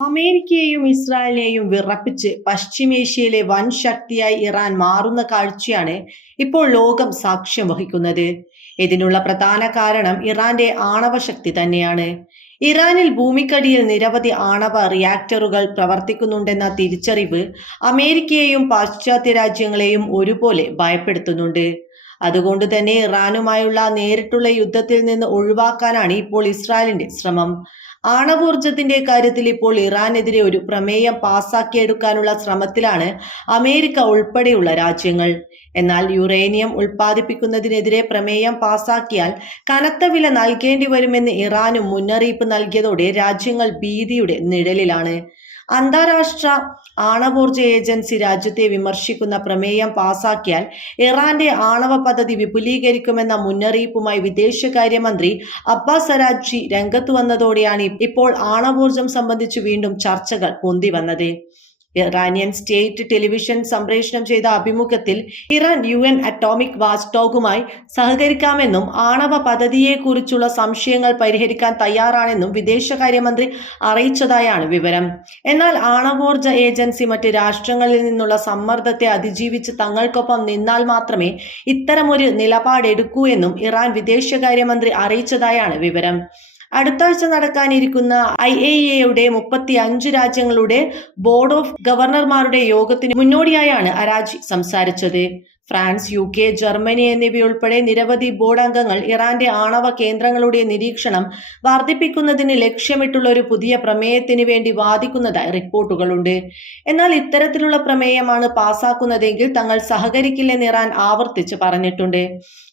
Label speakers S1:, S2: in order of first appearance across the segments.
S1: അമേരിക്കയെയും ഇസ്രായേലിനെയും വിറപ്പിച്ച് പശ്ചിമേഷ്യയിലെ വൻ ശക്തിയായി ഇറാൻ മാറുന്ന കാഴ്ചയാണ് ഇപ്പോൾ ലോകം സാക്ഷ്യം വഹിക്കുന്നത്. ഇതിനുള്ള പ്രധാന കാരണം ഇറാന്റെ ആണവ ശക്തി തന്നെയാണ്. ഇറാനിൽ ഭൂമിക്കടിയിൽ നിരവധി ആണവ റിയാക്ടറുകൾ പ്രവർത്തിക്കുന്നുണ്ടെന്ന തിരിച്ചറിവ് അമേരിക്കയെയും പാശ്ചാത്യ രാജ്യങ്ങളെയും ഒരുപോലെ ഭയപ്പെടുത്തുന്നുണ്ട്. അതുകൊണ്ട് തന്നെ ഇറാനുമായുള്ള നേരിട്ടുള്ള യുദ്ധത്തിൽ നിന്ന് ഒഴിവാക്കാനാണ് ഇപ്പോൾ ഇസ്രായേലിന്റെ ശ്രമം. ആണവോർജത്തിന്റെ കാര്യത്തിൽ ഇപ്പോൾ ഇറാനെതിരെ ഒരു പ്രമേയം പാസാക്കിയെടുക്കാനുള്ള ശ്രമത്തിലാണ് അമേരിക്ക ഉൾപ്പെടെയുള്ള രാജ്യങ്ങൾ. എന്നാൽ യുറേനിയം ഉൽപ്പാദിപ്പിക്കുന്നതിനെതിരെ പ്രമേയം പാസാക്കിയാൽ കനത്ത വില നൽകേണ്ടി വരുമെന്ന് ഇറാനും മുന്നറിയിപ്പ് നൽകിയതോടെ രാജ്യങ്ങൾ ഭീതിയുടെ നിഴലിലാണ്. അന്താരാഷ്ട്ര ആണവോർജ ഏജൻസി രാജ്യത്തെ വിമർശിക്കുന്ന പ്രമേയം പാസാക്കിയാൽ ഇറാന്റെ ആണവ പദ്ധതി വിപുലീകരിക്കുമെന്ന മുന്നറിയിപ്പുമായി വിദേശകാര്യമന്ത്രി അബ്ബാസ് അരാജി രംഗത്തു വന്നതോടെയാണ് ഇപ്പോൾ ആണവോർജം സംബന്ധിച്ച് വീണ്ടും ചർച്ചകൾ പൊന്തി വന്നത്. ഇറാനിയൻ സ്റ്റേറ്റ് ടെലിവിഷൻ സംപ്രേഷണം ചെയ്ത അഭിമുഖത്തിൽ ഇറാൻ യു എൻ അറ്റോമിക് വാസ്റ്റോഗുമായി സഹകരിക്കാമെന്നും ആണവ പദ്ധതിയെക്കുറിച്ചുള്ള സംശയങ്ങൾ പരിഹരിക്കാൻ തയ്യാറാണെന്നും വിദേശകാര്യമന്ത്രി അറിയിച്ചതായാണ് വിവരം. എന്നാൽ ആണവോർജ ഏജൻസി മറ്റ് രാഷ്ട്രങ്ങളിൽ നിന്നുള്ള സമ്മർദ്ദത്തെ അതിജീവിച്ച് തങ്ങൾക്കൊപ്പം നിന്നാൽ മാത്രമേ ഇത്തരമൊരു നിലപാടെടുക്കൂ എന്നും ഇറാൻ വിദേശകാര്യമന്ത്രി അറിയിച്ചതായാണ് വിവരം. അടുത്ത ആഴ്ച നടക്കാനിരിക്കുന്ന ഐ എ എയുടെ മുപ്പത്തി അഞ്ച് രാജ്യങ്ങളുടെ ബോർഡ് ഓഫ് ഗവർണർമാരുടെ യോഗത്തിന് മുന്നോടിയായാണ് അരാജി സംസാരിച്ചത്. ഫ്രാൻസ് യു കെ ജർമ്മനി എന്നിവയുൾപ്പെടെ നിരവധി ബോർഡ് അംഗങ്ങൾ ഇറാന്റെ ആണവ കേന്ദ്രങ്ങളുടെ നിരീക്ഷണം വർദ്ധിപ്പിക്കുന്നതിന് ലക്ഷ്യമിട്ടുള്ള ഒരു പുതിയ പ്രമേയത്തിന് വേണ്ടി വാദിക്കുന്നതായി റിപ്പോർട്ടുകളുണ്ട്. എന്നാൽ ഇത്തരത്തിലുള്ള പ്രമേയമാണ് പാസാക്കുന്നതെങ്കിൽ തങ്ങൾ സഹകരിക്കില്ലെന്ന് ഇറാൻ ആവർത്തിച്ച് പറഞ്ഞിട്ടുണ്ട്.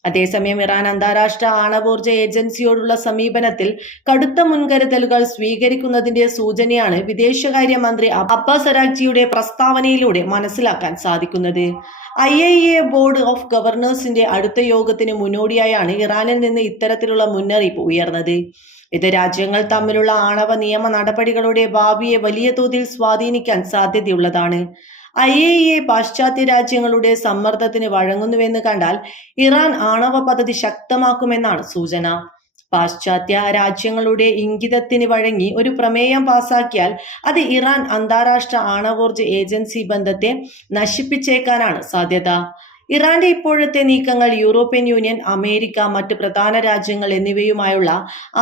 S1: അതേസമയം ഇറാൻ അന്താരാഷ്ട്ര ആണവോർജ ഏജൻസിയോടുള്ള സമീപനത്തിൽ കടുത്ത മുൻകരുതലുകൾ സ്വീകരിക്കുന്നതിന്റെ സൂചനയാണ് വിദേശകാര്യമന്ത്രി അബ്ബാസ് അരാക്ജിയുടെ പ്രസ്താവനയിലൂടെ മനസ്സിലാക്കാൻ സാധിക്കുന്നത്. ഐ എ ബോർഡ് ഓഫ് ഗവർണേഴ്സിന്റെ അടുത്ത യോഗത്തിന് മുന്നോടിയായാണ് ഇറാനിൽ നിന്ന് ഇത്തരത്തിലുള്ള മുന്നറിയിപ്പ് ഉയർന്നത്. ഇത് രാജ്യങ്ങൾ തമ്മിലുള്ള ആണവ നിയമ നടപടികളുടെ ഭാവിയെ വലിയ തോതിൽ സ്വാധീനിക്കാൻ സാധ്യതയുള്ളതാണ്. ഐ എ എ പാശ്ചാത്യ രാജ്യങ്ങളുടെ സമ്മർദ്ദത്തിന് വഴങ്ങുന്നുവെന്ന് കണ്ടാൽ ഇറാൻ ആണവ പദ്ധതി ശക്തമാക്കുമെന്നാണ് സൂചന. പാശ്ചാത്യ രാജ്യങ്ങളുടെ ഇംഗിതത്തിന് വഴങ്ങി ഒരു പ്രമേയം പാസാക്കിയാൽ അത് ഇറാൻ അന്താരാഷ്ട്ര ആണവോർജ ഏജൻസി ബന്ധത്തെ നശിപ്പിച്ചേക്കാനാണ് സാധ്യത. ഇറാന്റെ ഇപ്പോഴത്തെ നീക്കങ്ങൾ യൂറോപ്യൻ യൂണിയൻ അമേരിക്ക മറ്റ് പ്രധാന രാജ്യങ്ങൾ എന്നിവയുമായുള്ള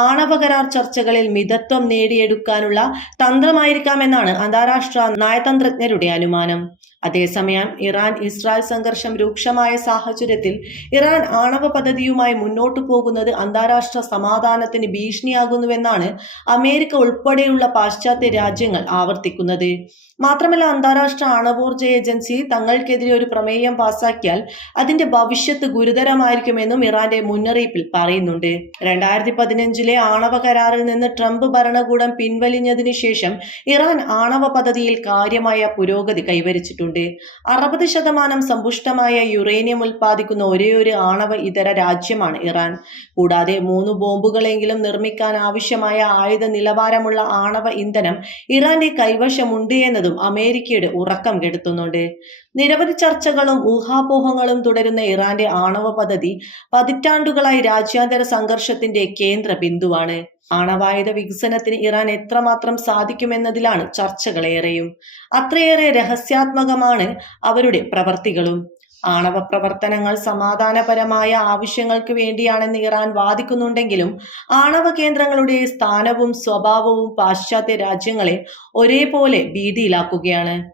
S1: ആണവ കരാർ ചർച്ചകളിൽ മിതത്വം നേടിയെടുക്കാനുള്ള തന്ത്രമായിരിക്കാമെന്നാണ് അന്താരാഷ്ട്ര നയതന്ത്രജ്ഞരുടെ അനുമാനം. അതേസമയം ഇറാൻ ഇസ്രായേൽ സംഘർഷം രൂക്ഷമായ സാഹചര്യത്തിൽ ഇറാൻ ആണവ പദ്ധതിയുമായി മുന്നോട്ടു പോകുന്നത് അന്താരാഷ്ട്ര സമാധാനത്തിന് ഭീഷണിയാകുന്നുവെന്നാണ് അമേരിക്ക ഉൾപ്പെടെയുള്ള പാശ്ചാത്യ രാജ്യങ്ങൾ ആവർത്തിക്കുന്നത്. മാത്രമല്ല അന്താരാഷ്ട്ര ആണവോർജ ഏജൻസി തങ്ങൾക്കെതിരെ ഒരു പ്രമേയം പാസാക്കിയാൽ അതിന്റെ ഭവിഷ്യത്ത് ഗുരുതരമായിരിക്കുമെന്നും ഇറാന്റെ മുന്നറിയിപ്പിൽ പറയുന്നുണ്ട്. രണ്ടായിരത്തി പതിനഞ്ചിലെ ആണവ കരാറിൽ നിന്ന് ട്രംപ് ഭരണകൂടം പിൻവലിഞ്ഞതിനു ശേഷം ഇറാൻ ആണവ പദ്ധതിയിൽ കാര്യമായ പുരോഗതി കൈവരിച്ചിട്ടുണ്ട്. അറുപത് ശതമാനം സമ്പുഷ്ടമായ യുറേനിയം ഉൽപ്പാദിക്കുന്ന ഒരേയൊരു ആണവ ഇതര രാജ്യമാണ് ഇറാൻ. കൂടാതെ മൂന്ന് ബോംബുകളെങ്കിലും നിർമ്മിക്കാൻ ആവശ്യമായ ആയുധ നിലവാരമുള്ള ആണവ ഇന്ധനം ഇറാന്റെ കൈവശമുണ്ട് എന്നതും അമേരിക്കയുടെ ഉറക്കം കെടുത്തുന്നുണ്ട്. നിരവധി ചർച്ചകളും ഊഹാപോഹങ്ങളും തുടരുന്ന ഇറാന്റെ ആണവ പദ്ധതി പതിറ്റാണ്ടുകളായി രാജ്യാന്തര സംഘർഷത്തിന്റെ കേന്ദ്ര ബിന്ദുവാണ് ആണവായുധ വികസനത്തിന് ഇറാൻ എത്രമാത്രം സാധിക്കുമെന്നതിലാണ് ചർച്ചകളേറെയും. അത്രയേറെ രഹസ്യാത്മകമാണ് അവരുടെ പ്രവർത്തികളും. ആണവ പ്രവർത്തനങ്ങൾ സമാധാനപരമായ ആവശ്യങ്ങൾക്ക് വേണ്ടിയാണെന്ന് ഇറാൻ വാദിക്കുന്നുണ്ടെങ്കിലും ആണവ കേന്ദ്രങ്ങളുടെ സ്ഥാനവും സ്വഭാവവും പാശ്ചാത്യ രാജ്യങ്ങളെ ഒരേപോലെ ഭീതിയിലാക്കുകയാണ്.